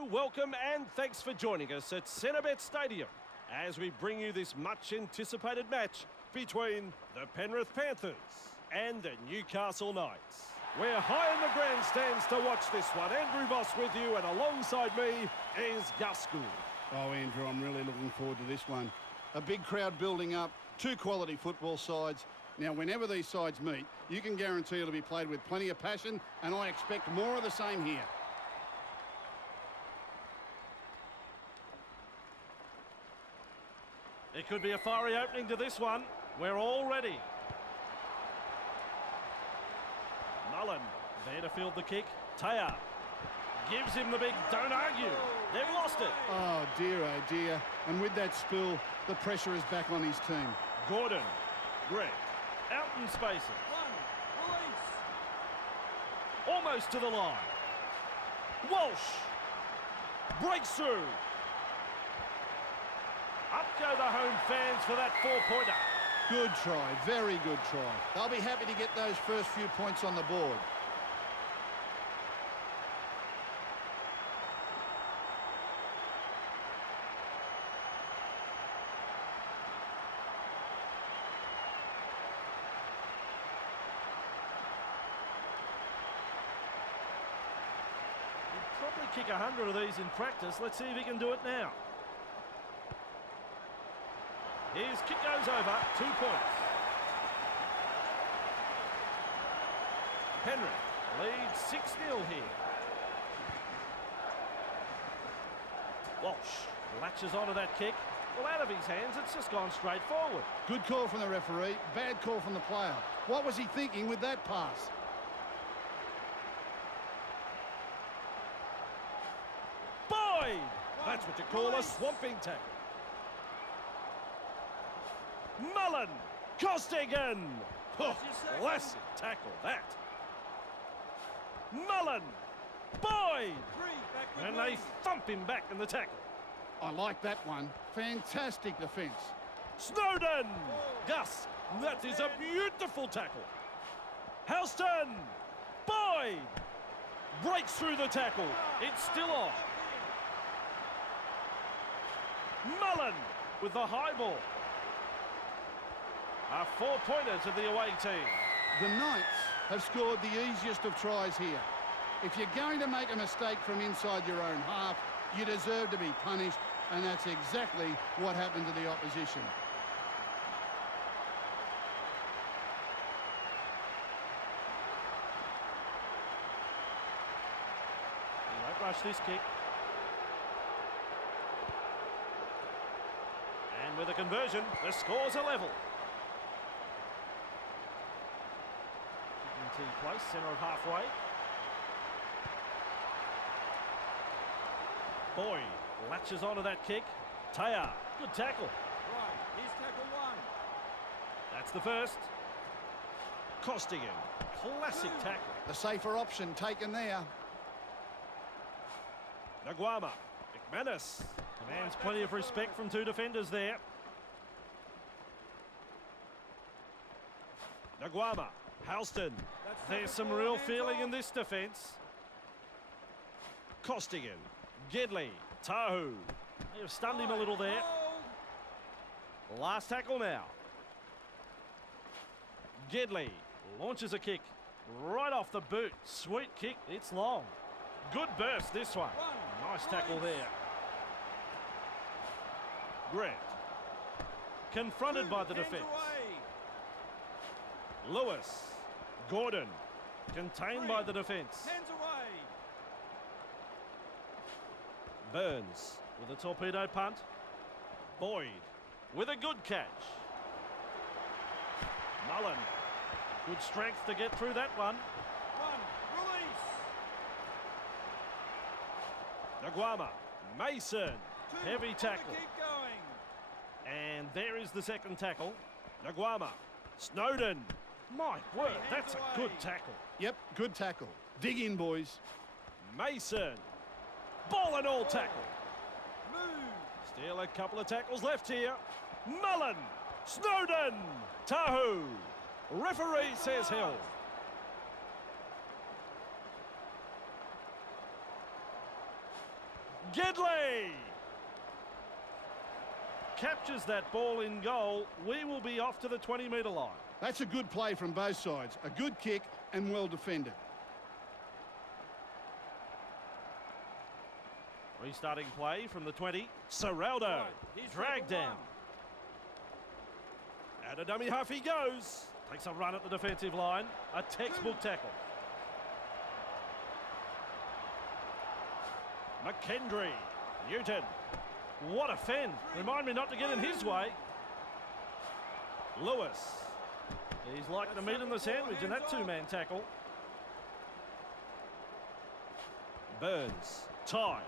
Hello, welcome and thanks for joining us at Centrebet Stadium as we bring you this much anticipated match between the Penrith Panthers and the Newcastle Knights. We're high in the grandstands to watch this one. Andrew Voss with you, and alongside me is Gus Gould. Oh, Andrew, I'm really looking forward to this one. A big crowd building up, two quality football sides. Now, whenever these sides meet, you can guarantee it'll be played with plenty of passion, and I expect more of the same here. It could be a fiery opening to this one. We're all ready. Mullen there to field the kick. Taya gives him the big don't argue. They've lost it. Oh dear. And with that spill, the pressure is back on his team. Gordon. Greg. Out in spaces. Release. Almost to the line. Walsh. Breaks through. Up go the home fans for that four-pointer. Good try, very good try. They'll be happy to get those first few points on the board. He'd probably kick 100 of these in practice. Let's see if he can do it now. His kick goes over, 2 points. Penrith leads 6-0 here. Walsh latches onto that kick. Well, out of his hands, it's just gone straight forward. Good call from the referee, bad call from the player. What was he thinking with that pass? Boyd! That's what you call a swamping tackle. Mullen! Costigan! Oh, classic tackle, that. Mullen! Boyd! And they thump him back in the tackle. I like that one. Fantastic defence. Snowden! Gus, that is a beautiful tackle. Houston! Boyd! Breaks through the tackle. It's still off. Mullen with the high ball. A four-pointer to the away team. The Knights have scored the easiest of tries here. If you're going to make a mistake from inside your own half, you deserve to be punished, and that's exactly what happened to the opposition. He won't rush this kick. And with a conversion, the scores are level. Place, centre of halfway. Boyd latches onto that kick. Taya, good tackle. Right, here's tackle one. That's the first. Costigan, classic tackle. The safer option taken there. Naguama, McManus commands plenty of respect from two defenders there. Naguama. Houston, there's some real feeling in this defence. Costigan, Gedley, Tahu. They have stunned him a little there. Last tackle now. Gedley launches a kick right off the boot. Sweet kick, it's long. Good burst this one. Nice tackle there. Grant, confronted by the defence. Lewis. Gordon, contained by the defence. Hands away. Burns with a torpedo punt. Boyd with a good catch. Mullen, good strength to get through that one. Release. Naguama, Mason, heavy tackle. Keep going. And there is the second tackle. Naguama, Snowden. My word, that's a good tackle. Yep, good tackle. Dig in, boys. Mason. Ball and all tackle. Move. Still a couple of tackles left here. Mullen. Snowden. Tahu. Referee says held. Gedley! Captures that ball in goal. We will be off to the 20-metre line. That's a good play from both sides. A good kick and well defended. Restarting play from the 20. Serraldo, Right, here's dragged number down. At a dummy half he goes. Takes a run at the defensive line. A textbook tackle. McKendry. Newton. What a fend. Remind me not to get in his way. Lewis. He's like the meat in the sandwich in that two-man tackle. Burns. Ty.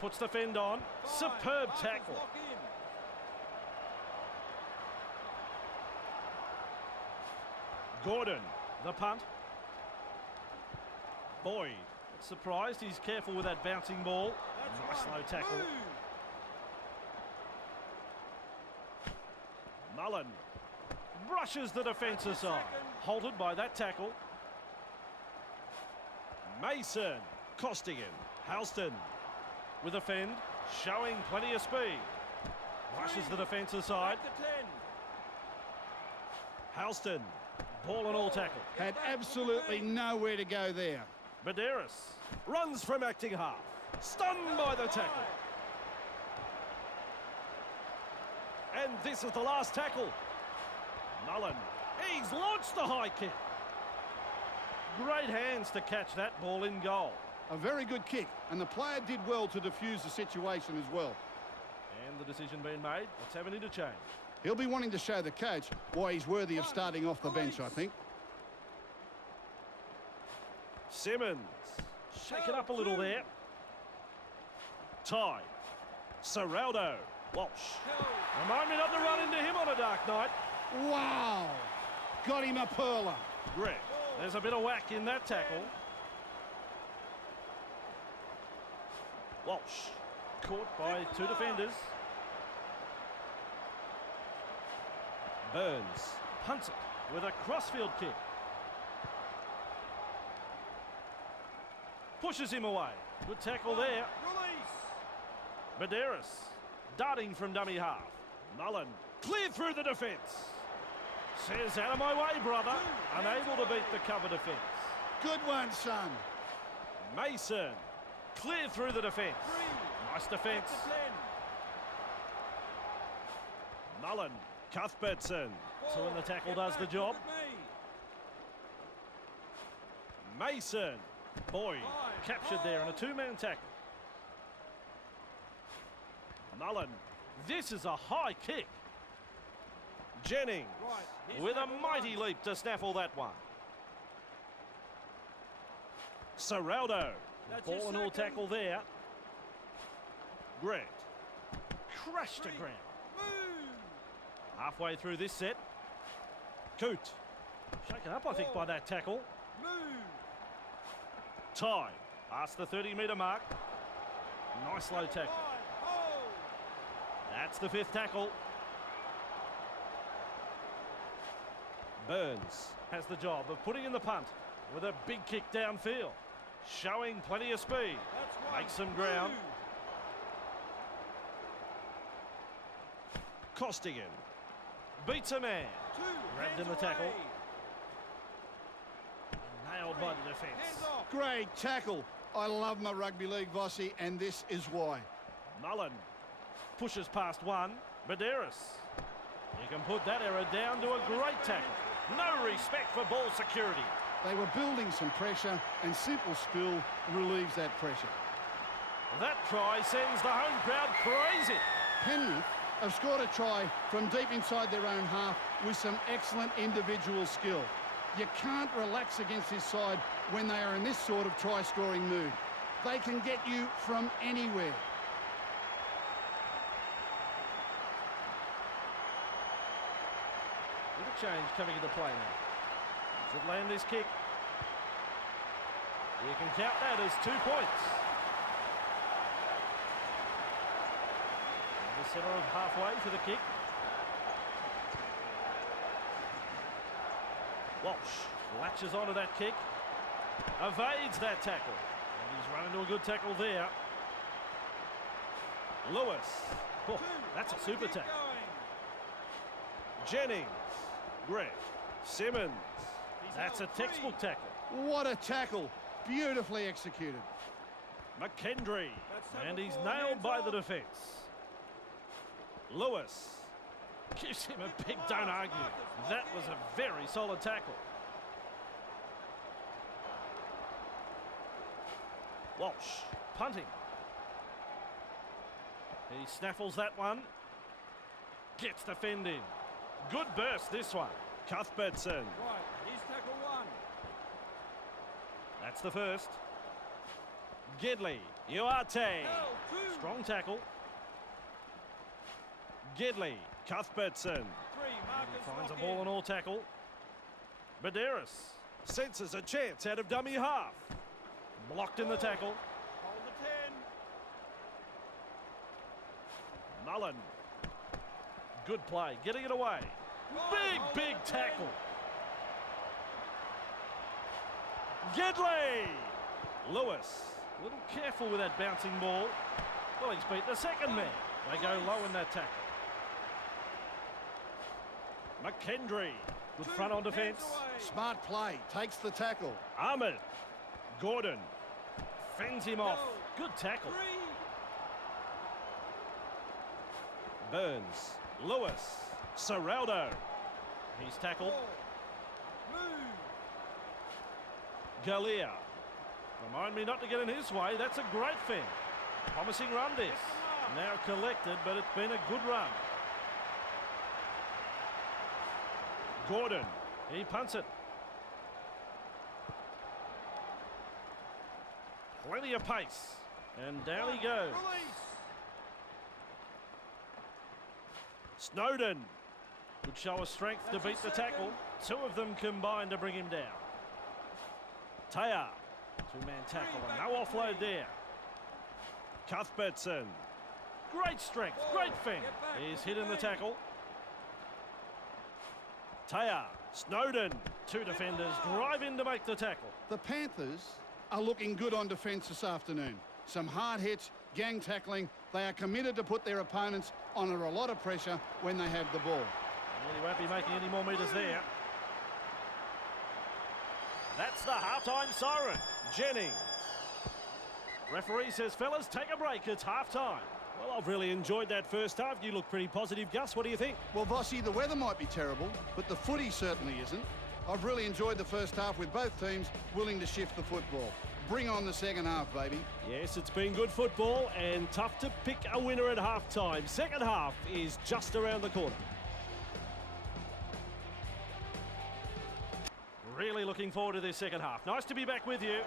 Puts the fend on. Superb tackle. Lock in. Gordon, the punt. Boyd, surprised he's careful with that bouncing ball. Nice low tackle. Move. Mullen brushes the defence aside. Halted by that tackle. Mason, Costigan, Halston with a fend, showing plenty of speed. Brushes the defence aside. Back to 10. Halston, ball and all tackle. Had absolutely nowhere to go there. Medeiros runs from acting half. Stunned by the tackle. And this is the last tackle. Mullen, he's launched the high kick. Great hands to catch that ball in goal. A very good kick, and the player did well to defuse the situation as well. And the decision being made, let's have an interchange. He'll be wanting to show the coach why he's worthy of starting off the bench, I think. Simmons, shake it up a little there. Ty, Serraldo, Walsh. Remind me not to run into him on a dark night. Wow! Got him a perler. Greg, there's a bit of whack in that tackle. Walsh, caught by two defenders. Burns, punts it with a crossfield kick. Pushes him away. Good tackle there. Release. Medeiros, darting from dummy half. Mullen, clear through the defence. Says, out of my way, brother. Unable to beat the cover defence. Good one, son. Mason, clear through the defence. 3. Nice defence. Back to 10. Mullen, Cuthbertson. So when the tackle does the job. Mason, Boyd, captured there in a two-man tackle. Mullen, this is a high kick. Jennings, with a mighty leap to snaffle that one. Serraldo, ball and all tackle there. Grant, crashed to ground. Halfway through this set. Coote, shaken up I think by that tackle. Ty, past the 30-metre mark. Nice low tackle. That's the fifth tackle. Burns has the job of putting in the punt with a big kick downfield. Showing plenty of speed. Makes some ground. Costigan beats a man. Grabbed in the tackle. Nailed by the defence. Great tackle. I love my rugby league, Vossi, and this is why. Mullen pushes past one. Medeiros. You can put that error down to a great tackle. No respect for ball security. They were building some pressure, and simple spill relieves that pressure. That try sends the home crowd crazy. Penrith have scored a try from deep inside their own half with some excellent individual skill. You can't relax against this side when they are in this sort of try-scoring mood. They can get you from anywhere. Change coming into play now. Should land this kick. You can count that as 2 points. The centre of halfway for the kick. Walsh latches onto that kick. Evades that tackle. And he's run into a good tackle there. Lewis. Oh, that's a super tackle. Jennings. Grant. Simmons. That's a textbook tackle. What a tackle. Beautifully executed. McKendry. And he's nailed by the defence. Lewis. Gives him a big don't argue. That was a very solid tackle. Walsh. Punting. He snaffles that one. Gets defended. Good burst this one. Cuthbertson. Right, he's tackle 1. That's the first. Gidley. Uarte. Strong tackle. Gidley. Cuthbertson. 3, Marcus Finds a lock ball in. and all tackle. Medeiros. Senses a chance out of dummy half. Blocked in the tackle. Hold the 10. Mullen. Good play. Getting it away. Big tackle. Gidley. Lewis. A little careful with that bouncing ball. Well, he's beat the second man. They go low in that tackle. McKendry. Good front on defence. Smart play. Takes the tackle. Ahmed. Gordon. Fends him off. Good tackle. 3. Burns. Lewis. Serraldo. He's tackled. 4. Move. Galea. Remind me not to get in his way. That's a great fin. Promising run this. Now collected, but it's been a good run. Gordon. He punts it. Plenty of pace. And down he goes. Release. Snowden. Would show a strength to beat the tackle. 2 of them combined to bring him down. Taya. 2-man tackle and no offload there. Cuthbertson. Great strength, great fin. He's hit in the tackle. Taya. Snowden. 2 defenders drive in to make the tackle. The Panthers are looking good on defence this afternoon. Some hard hits, gang tackling. They are committed to put their opponents under a lot of pressure when they have the ball. Well, he won't be making any more metres there. That's the half-time siren. Jennings. Referee says, fellas, take a break. It's half-time. Well, I've really enjoyed that first half. You look pretty positive, Gus. What do you think? Well, Vossi, the weather might be terrible, but the footy certainly isn't. I've really enjoyed the first half with both teams willing to shift the football. Bring on the second half, baby. Yes, it's been good football and tough to pick a winner at half-time. Second half is just around the corner. Really looking forward to this second half. Nice to be back with you.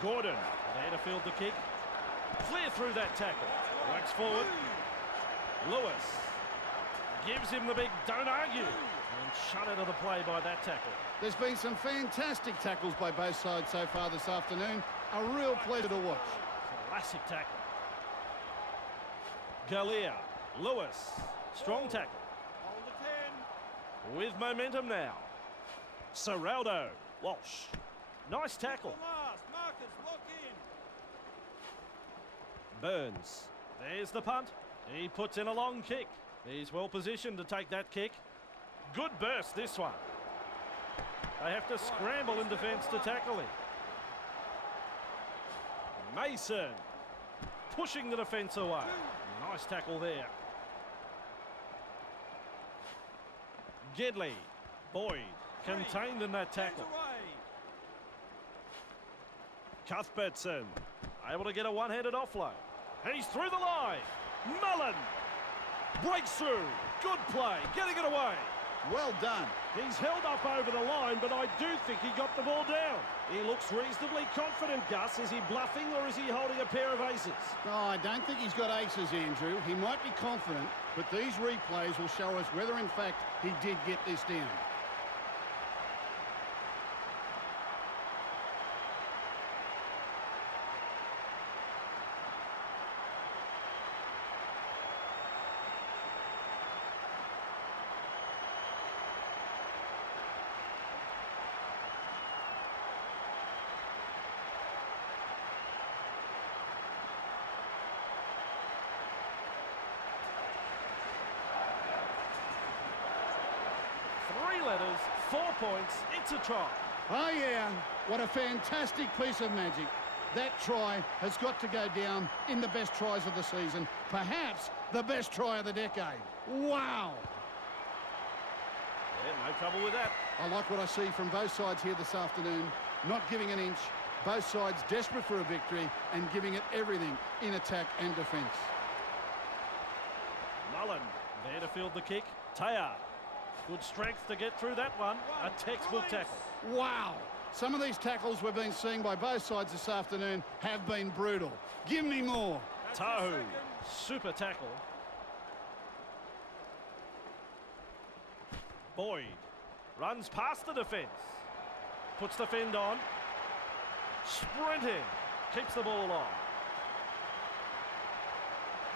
Gordon, there to field the kick. Clear through that tackle. Works forward. Lewis gives him the big don't argue. And shut out of the play by that tackle. There's been some fantastic tackles by both sides so far this afternoon. A real pleasure to watch. Classic tackle. Galea. Lewis. Strong tackle. Hold the 10. With momentum now. Serraldo. Walsh. Nice tackle. The last. Marcus, lock in. Burns. There's the punt. He puts in a long kick. He's well positioned to take that kick. Good burst, this one. They have to scramble in defence to tackle him. Mason. Pushing the defence away. Nice tackle there. Gidley. Boyd. Contained in that tackle. Cuthbertson. Able to get a one-handed offload. He's through the line. Mullen. Breaks through. Good play. Getting it away. Well done. He's held up over the line, but I do think he got the ball down. He looks reasonably confident, Gus. Is he bluffing or is he holding a pair of aces? Oh, I don't think he's got aces, Andrew. He might be confident, but these replays will show us whether, in fact, he did get this down. 3 letters, 4 points, it's a try. Oh, yeah. What a fantastic piece of magic. That try has got to go down in the best tries of the season. Perhaps the best try of the decade. Wow. Yeah, no trouble with that. I like what I see from both sides here this afternoon. Not giving an inch. Both sides desperate for a victory and giving it everything in attack and defence. Mullen there to field the kick. Taya. Good strength to get through that one. A textbook tackle. Wow. Some of these tackles we've been seeing by both sides this afternoon have been brutal. Give me more. Tahu. Super tackle. Boyd runs past the defence. Puts the fend on. Sprinting. Keeps the ball on.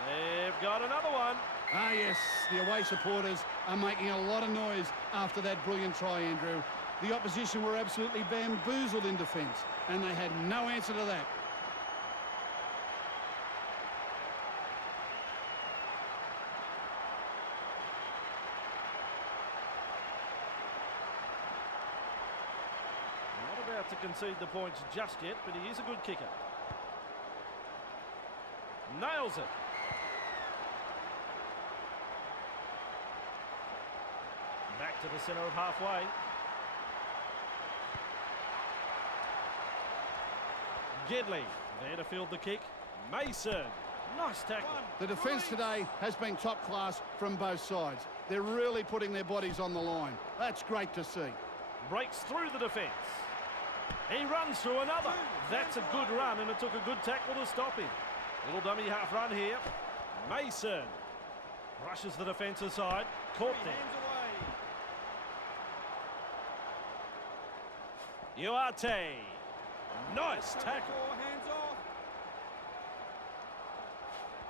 They've got another one. Ah, yes, the away supporters are making a lot of noise after that brilliant try, Andrew. The opposition were absolutely bamboozled in defence, and they had no answer to that. Not about to concede the points just yet, but he is a good kicker. Nails it. Back to the centre of halfway. Gedley there to field the kick. Mason. Nice tackle. The defence today has been top class from both sides. They're really putting their bodies on the line. That's great to see. Breaks through the defence. He runs through another. That's a good run, and it took a good tackle to stop him. Little dummy half run here. Mason brushes the defence aside. Caught there. Uarte. Nice tackle. Hands off.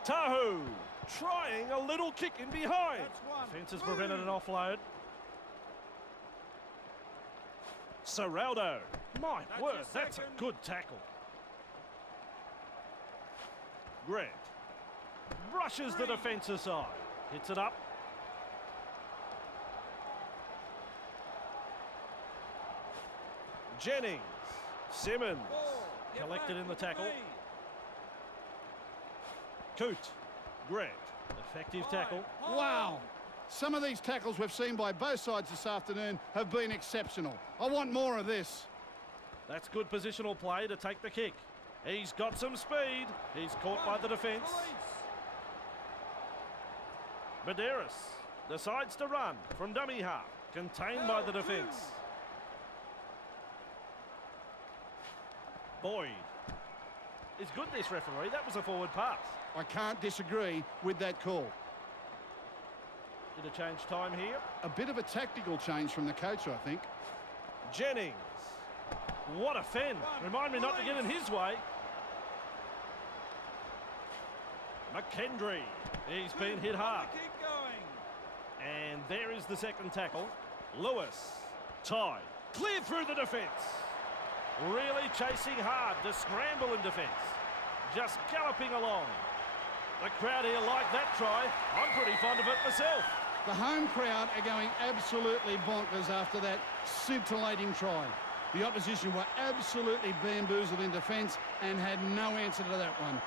Tahu trying a little kick in behind. That's one. Defence has prevented an offload. Serraldo. My That's word, your that's a second. good tackle. Grant brushes the defence aside. Hits it up. Jennings. Simmons. Ball. Get Collected back in the with tackle. speed. Coote. Grant. Effective tackle. Wow. Some of these tackles we've seen by both sides this afternoon have been exceptional. I want more of this. That's good positional play to take the kick. He's got some speed. He's caught by the defence. Medeiros decides to run from dummy half. Contained by the defence. Boyd. It's good, this referee. That was a forward pass. I can't disagree with that call. Did a change time here. A bit of a tactical change from the coach, I think. Jennings. What a fend. Remind me not to get in his way. McKendry. He's been hit hard. Keep going. And there is the second tackle. Lewis. Tied. Cleared through the defence. Really chasing hard to scramble in defence. Just galloping along. The crowd here like that try. I'm pretty fond of it myself. The home crowd are going absolutely bonkers after that scintillating try. The opposition were absolutely bamboozled in defence and had no answer to that one.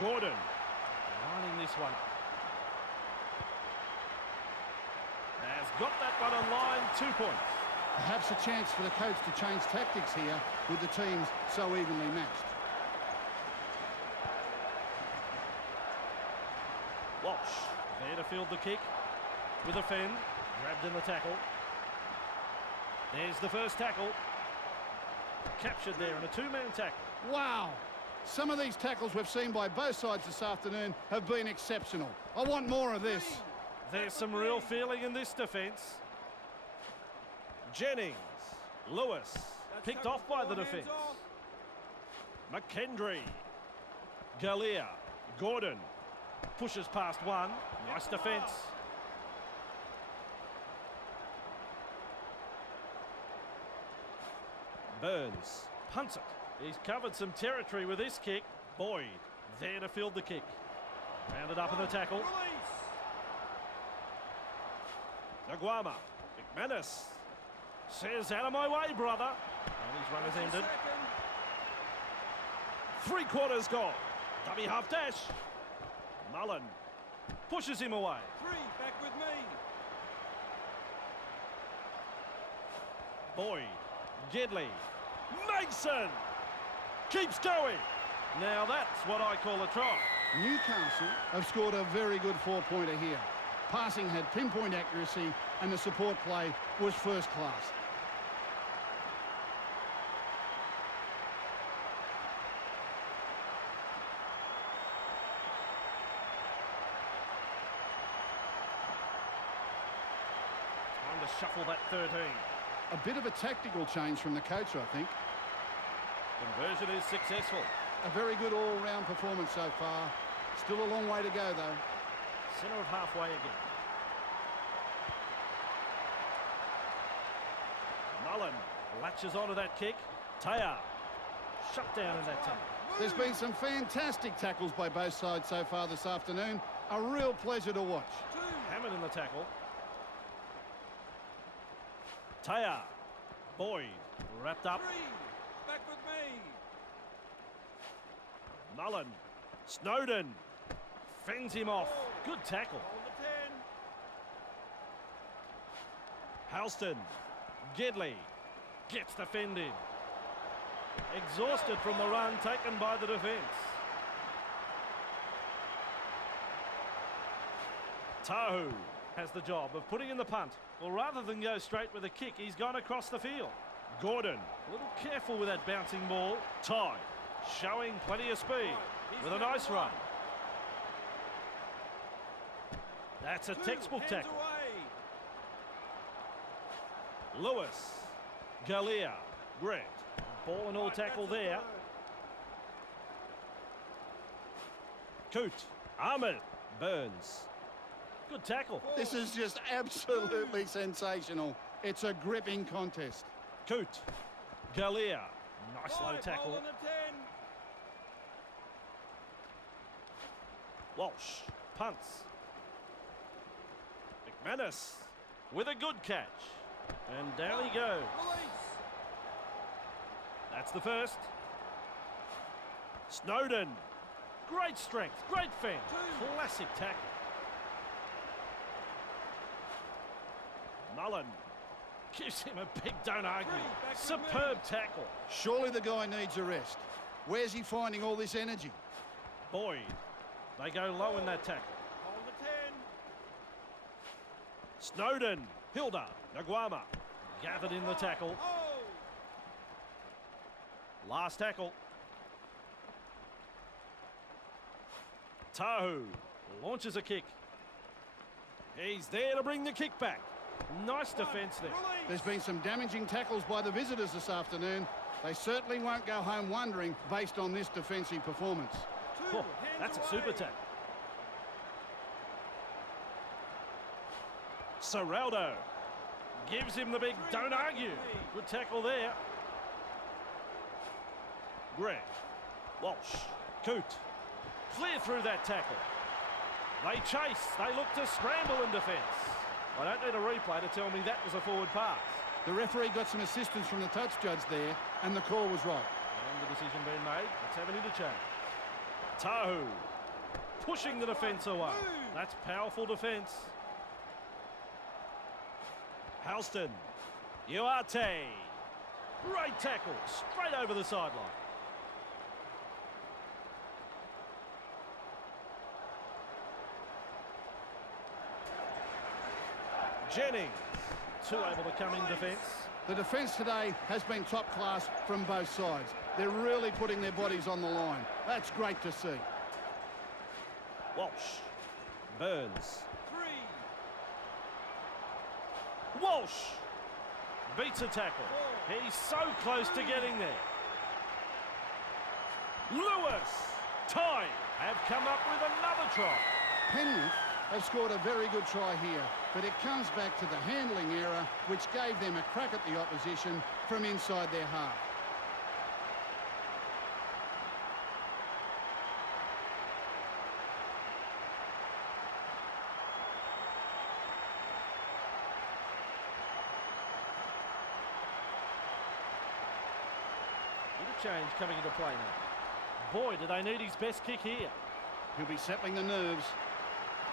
Gordon lining this one. Has got that one on line, 2 points. Perhaps a chance for the coach to change tactics here with the teams so evenly matched. Walsh there to field the kick with a fend. Grabbed in the tackle. There's the first tackle. Captured there in a two-man tackle. Wow! Some of these tackles we've seen by both sides this afternoon have been exceptional. I want more of this. There's some real feeling in this defence. Jennings. Lewis. Picked off by the defence. McKendry. Galea. Gordon. Pushes past one. Nice defence. Burns. Punts it. He's covered some territory with this kick. Boyd there to field the kick. Rounded up in the tackle. Release. Naguama. McManus says, out of my way, brother. And his run has ended. Second. 3 quarters gone. Dummy half dash. Mullen pushes him away. 3, back with me. Boyd. Gedley. Mason keeps going. Now that's what I call a try. Newcastle have scored a very good 4-pointer here. Passing had pinpoint accuracy and the support play was first class. Time to shuffle that 13. A bit of a tactical change from the coach, I think. Conversion is successful. A very good all-round performance so far. Still a long way to go, though. Centre of halfway again. Mullen latches onto that kick. Taya shut down in that tackle. There's been some fantastic tackles by both sides so far this afternoon. A real pleasure to watch. 2. Hammond in the tackle. Taya. Boyd wrapped up. 3, back with me. Mullen. Snowden fends him off. Good tackle. Hold the 10. Halston. Gedley gets defended. Exhausted from the run taken by the defence. Tahu has the job of putting in the punt. Well, rather than go straight with a kick, he's gone across the field. Gordon, a little careful with that bouncing ball. Ty, showing plenty of speed with a nice run. That's a 2, textbook hands tackle. away. Lewis, Galea, Grant. Ball and all Right, tackle that's a there. third. Coote, Ahmed, Burns. Good tackle. This is just absolutely sensational. It's a gripping contest. Coote, Galea. Nice low 5, tackle. holding the 10. Walsh, punts. McManus with a good catch. And down he goes. Release. That's the first. Snowden. Great strength, great fend. 2. Classic tackle. Mullen gives him a big don't argue. 3, back with Superb tackle. Surely the guy needs a rest. Where's he finding all this energy? Boyd. They go low in that tackle. Hold the 10. Snowden. Hilda. Naguama. Gathered in the tackle. Oh. Last tackle. Tahu launches a kick. He's there to bring the kick back. Nice defence there. Release. There's been some damaging tackles by the visitors this afternoon. They certainly won't go home wondering based on this defensive performance. 2, Oh, hands that's a away. super tackle. Serraldo gives him the big 3, don't back argue. with me. Good tackle there. Grant. Walsh. Coote. Clear through that tackle. They chase. They look to scramble in defence. I don't need a replay to tell me that was a forward pass. The referee got some assistance from the touch judge there, and the call was right. And the decision being made. Let's have an interchange. Tahu pushing the defence away. That's powerful defence. Halston. Uarte. Great tackle. Straight over the sideline. Jennings. Two able to come in defence. The defence today has been top class from both sides. They're really putting their bodies on the line. That's great to see. Walsh. Burns. 3. Walsh beats a tackle. He's so close to getting there. Lewis. Ty have come up with another try. Penrith have scored a very good try here, but it comes back to the handling error, which gave them a crack at the opposition from inside their half. change coming into play now. Boy, do they need his best kick here. He'll be settling the nerves,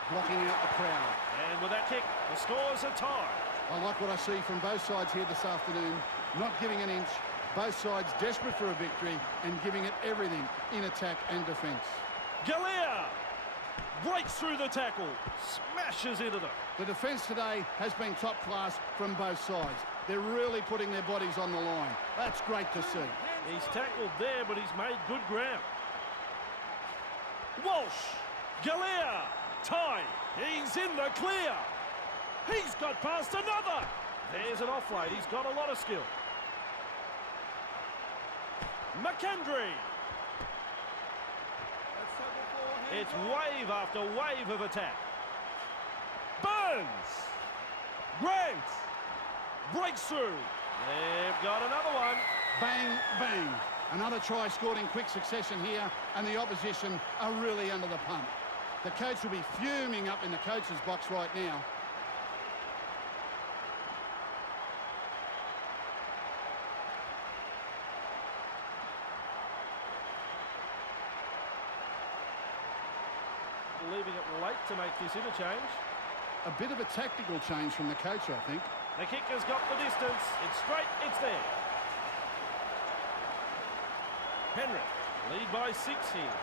blocking out the crowd. And with that kick, the scores are tied. I like what I see from both sides here this afternoon. Not giving an inch. Both sides desperate for a victory and giving it everything in attack and defence. Galea breaks through the tackle, smashes into them. The defence today has been top class from both sides. They're really putting their bodies on the line. That's great to see. He's tackled there, but he's made good ground. Walsh, Galea, tie. He's in the clear. He's got past another. There's an offload. He's got a lot of skill. McKendry. It's wave after wave of attack. Burns. Grant. Breaks through. They've got another one. Bang, bang. Another try scored in quick succession here, and the opposition are really under the pump. The coach will be fuming up in the coach's box right now. Leaving it late to make this interchange. A bit of a tactical change from the coach, I think. The kick has got the distance. It's straight, it's there. Penrith lead by 6 here.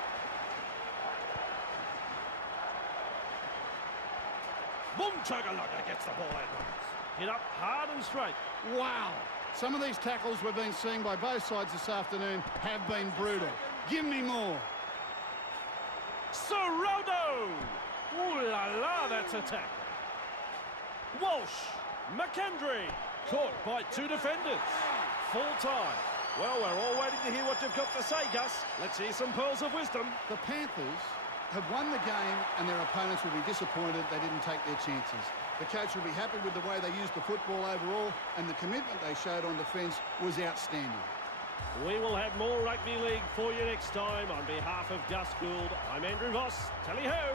Boom Chuggalugga gets the ball out once. Hit up hard and straight. Wow. Some of these tackles we've been seeing by both sides this afternoon have been brutal. Give me more. Serrano! Ooh la la, that's a tackle. Walsh, McKendry, caught by 2 defenders. Full time. Well, we're all waiting to hear what you've got to say, Gus. Let's hear some pearls of wisdom. The Panthers have won the game, and their opponents will be disappointed they didn't take their chances. The coach will be happy with the way they used the football overall, and the commitment they showed on defence was outstanding. We will have more Rugby League for you next time. On behalf of Gus Gould, I'm Andrew Voss. Tally-ho!